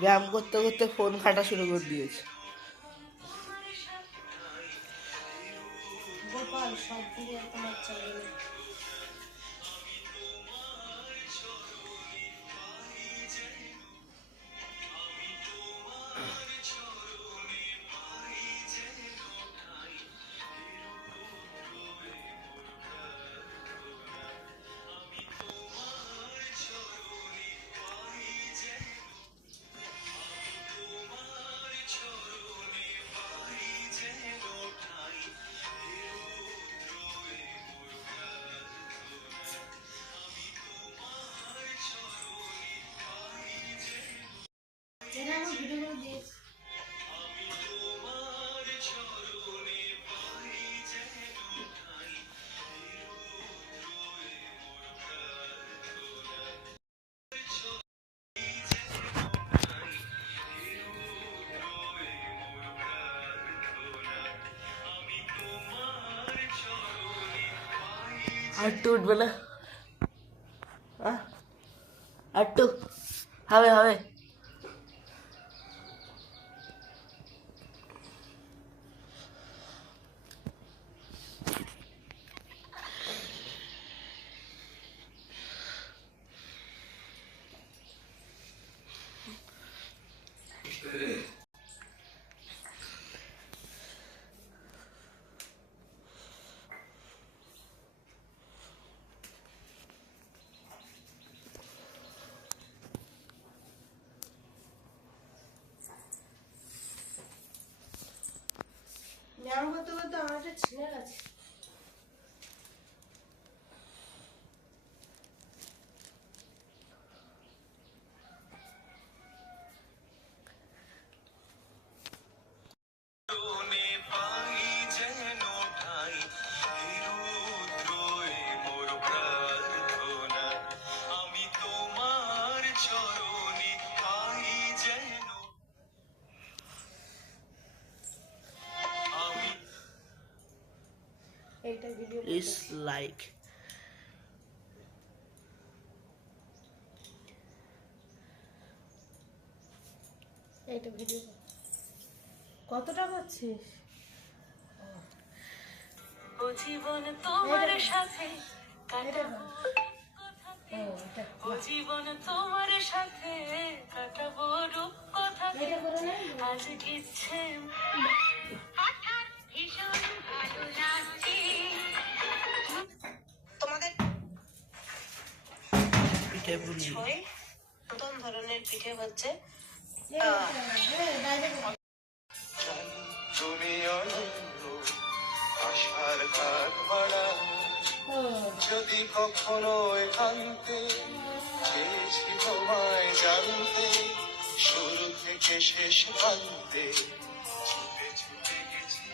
ব্যায়াম করতে করতে ফোন খাটা শুরু করে দিয়েছে। গোপাল সব আর একটু উঠবে না? আর একটু হবে হবে ব্যায়াম করতে করতে আমার একটা ছিঁড়ে গেছে চরণে এইটা ভিডিও প্লিজ লাইক এইটা ভিডিও কতটা করছিস ও জীবন তোমার সাথে কাটাবো ও জীবন তোমার সাথে কাটাবো রূপ না। আজ হঠাৎ ভীষণ ভালো লাগছে। পিঠে পুলি নতুন ধরনের পিঠে হচ্ছে তুমি আশার কাঠ ভাড়া যদি কখনো একান্তে চেয়েছি তোমায় জানতে শুরু থেকে শেষ প্রান্তে ছুটে ছুটে গেছি